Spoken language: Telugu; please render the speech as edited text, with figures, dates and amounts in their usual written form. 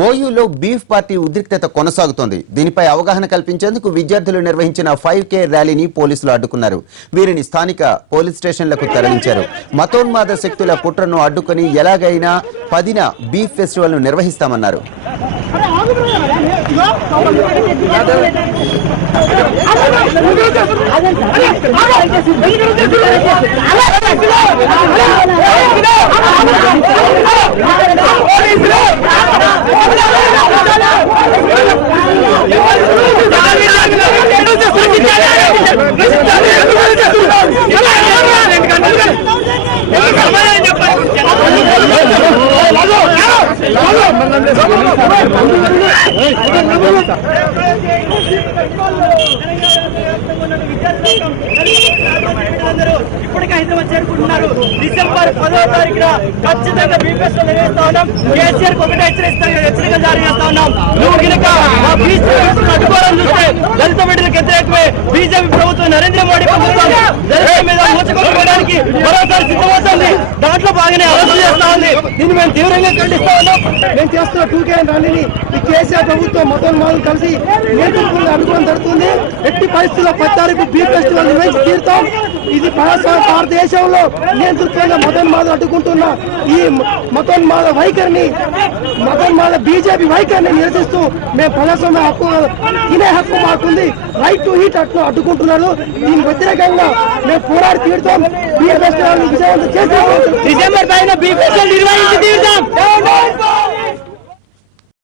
ఓయూలో బీఫ్ పార్టీ ఉద్రిక్తత కొనసాగుతోంది. దీనిపై అవగాహన కల్పించేందుకు విద్యార్థులు నిర్వహించిన 5K ర్యాలీని పోలీసులు అడ్డుకున్నారు. వీరిని స్థానిక పోలీస్ స్టేషన్లకు తరలించారు. మతోన్మాద శక్తుల కుట్రను అడ్డుకుని ఎలాగైనా 10న బీఫ్ ఫెస్టివల్ ను నిర్వహిస్తామన్నారు. ఇప్పటికే హైదరాబాద్ చేరుకుంటున్నారు. డిసెంబర్ 10వ తారీఖున ఖచ్చితంగా బీఫ్ ఫెస్టివల్ నిర్వహిస్తా ఉన్నాం. కేసీఆర్ ఒకటే హెచ్చరిక జారీ చేస్తా ఉన్నాం. నువ్వు కనుక బీచ్ అడ్డుకోవాలని చూస్తే దళిత బిడ్డలకు వ్యతిరేకమే బీజేపీ ప్రభుత్వం నరేంద్ర మోడీ ప్రభుత్వం దళితుల మీద మూర్చకొట్టుకోవడానికి మరోసారి సిద్ధమవుతుంది. దాంట్లో బాగానే అరెస్టు చేస్తా ఉంది. దీన్ని మేము తీవ్రంగా ఖండిస్తా ఉన్నాం. మేము చేస్తున్న 2K ర్యాలీని ఈ కేసీఆర్ ప్రభుత్వం మతోన్మాదులు కలిసి నేతృత్వంగా అడ్డుకోవడం జరుగుతుంది. ఎట్టి పరిస్థితుల్లో 10 తారీఖు బీఫ్ ఫెస్టివల్ నిర్వహించి తీరుతాం. ఇది భారతదేశంలో నేతృత్వంగా మతోన్మాదులు అడ్డుకుంటున్న ఈ మతోన్మాద వైఖరిని మతోన్మాద బీజేపీ వైఖరిని నిరసిస్తూ మేము ప్రజాస్వామ్య హక్కు తినే హక్కు మాకుంది. రైట్ టు హీట్ అడ్డుకుంటున్నారు. దీనికి వ్యతిరేకంగా మేము పోరాడి తీరుతాం. బీఫ్ ఫెస్టివల్ విజయవంతం చేసి డిసెంబర్ 10న బీఫ్ ఫెస్టివల్ నిర్వహించి తీరుతాం.